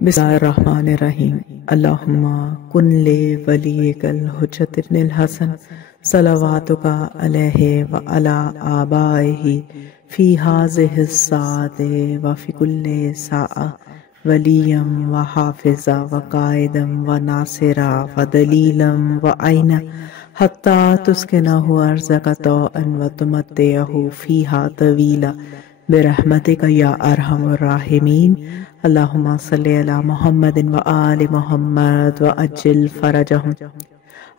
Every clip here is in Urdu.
بسم اللہ الرحمن الرحیم اللہم کن لے ولیک الحجت ابن الحسن صلواتک علیہ وعلی آبائہ فی ہذہ الساعۃ وفی کل ساعۃ ولیا وحافظا وقائدا وناصرا ودلیلا وعینا حتی تسکنہ ارضک طوعا وتمتعہ فیہا طویلا برحمتک یا ارحم الراحمین اللہم صلی علی محمد وآل محمد وعجل فرجہم۔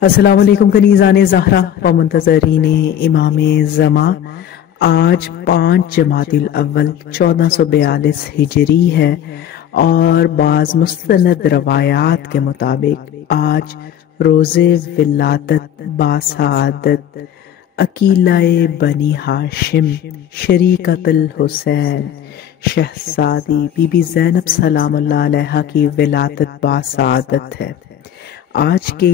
السلام علیکم کنیزان زہرا و منتظرین امام زمان۔ آج 5 جمادی الاول 1442 ہجری ہے اور بعض مستند روایات کے مطابق آج روز ولادت باسعادت عقیلہ بنی ہاشم شریکت الحسین شہزادی بی بی زینب سلام اللہ علیہا کی ولادت باسعادت ہے۔ آج کے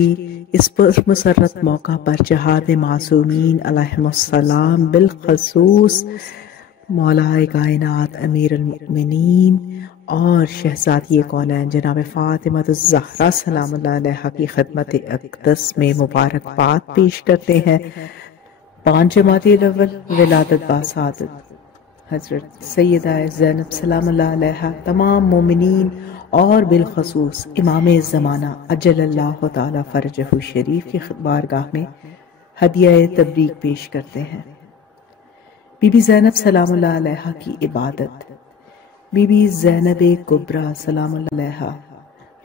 اس پرمسرت موقع پر جہاد معصومین علیہم السلام بالخصوص مولا کائنات امیر المؤمنین اور شہزادی کونین جناب فاطمہ الزہرا سلام اللہ علیہا کی خدمت اقدس میں مبارکباد پیش کرتے ہیں۔ 5 جمادی الاول ولادت باسعادت حضرت سیدہ زینب سلام اللہ علیہا تمام مومنین اور بالخصوص امام زمانہ اجل اللہ تعالی فرجہ شریف کی بارگاہ میں ہدیہ تبریک پیش کرتے ہیں۔ بی بی زینب سلام اللہ علیہا کی عبادت۔ بی بی زینب کبریٰ سلام اللہ علیہا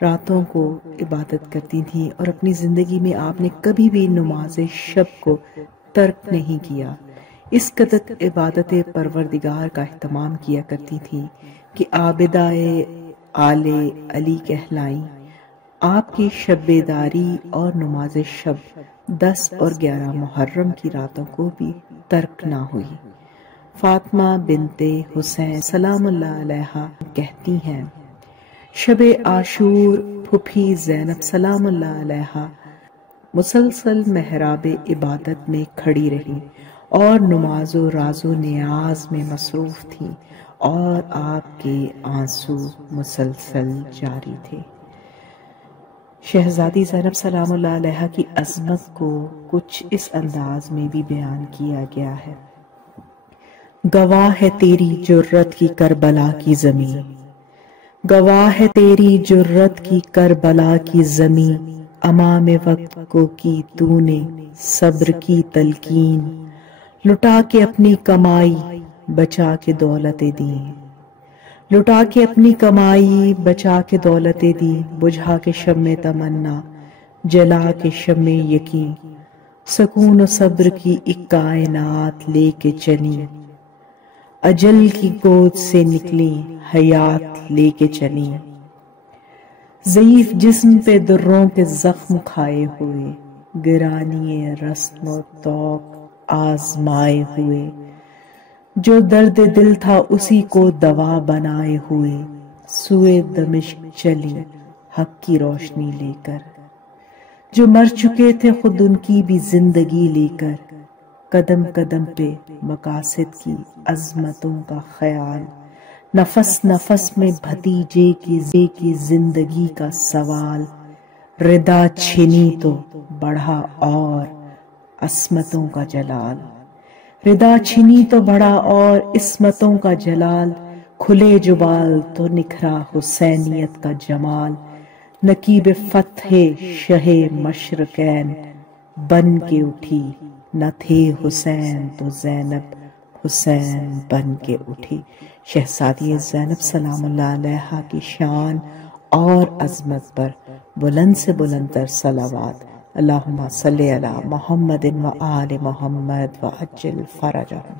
راتوں کو عبادت کرتی تھیں اور اپنی زندگی میں آپ نے کبھی بھی نماز شب کو ترک نہیں کیا۔ اس قدر عبادت پروردگار کا اہتمام کیا کرتی تھی کہ عابدہ آل علی کہلائیں۔ آپ کی شب بیداری اور نماز شب 10 اور 11 محرم کی راتوں کو بھی ترک نہ ہوئی۔ فاطمہ بنت حسین سلام اللہ علیہا کہتی ہیں شب عاشور پھوپھی زینب سلام اللہ علیہا مسلسل محراب عبادت میں کھڑی رہی اور نماز و راز و نیاز میں مصروف تھی اور آپ کے آنسو مسلسل جاری تھے۔ شہزادی زینب سلام اللہ علیہا کی عظمت کو کچھ اس انداز میں بھی بیان کیا گیا ہے۔ گواہ ہے تیری جرت کی کربلا کی زمین، گواہ ہے تیری جرت کی کربلا کی زمین، امام وقت کو کی تو نے صبر کی تلقین، لٹا کے اپنی کمائی بچا کے دولتیں دیں، لٹا کے اپنی کمائی بچا کے دولتیں دیں، بجھا کے شمع تمنا جلا کے شمع یقین، سکون و صبر کی ایک کائنات لے کے چلی، اجل کی گود سے نکلی حیات لے کے چلی، ضعیف جسم پہ دروں کے زخم کھائے ہوئے، گرانی رسم و توق آزمائے ہوئے، جو درد دل تھا اسی کو دوا بنائے ہوئے، سوئے دمشق چلی حق کی روشنی لے کر، جو مر چکے تھے خود ان کی بھی زندگی لے کر، قدم قدم پہ مقاصد کی عظمتوں کا خیال، نفس نفس میں بھتیجے کی زندگی کا سوال، ردا چھنی تو بڑھا اور عصمتوں کا جلال، ردا چھنی تو بڑھا اور عصمتوں کا جلال، کھلے جبال تو نکھرا حسینیت کا جمال، نقیب فتح شہ مشرقین بن کے اٹھی، نہ تھے حسین تو زینب حسین بن کے اٹھی۔ شہزادی زینب سلام اللہ علیہا کی شان اور عظمت پر بلند سے بلند تر صلوات۔ اللہم صلی علی محمد وآل محمد وعجل فرجہم۔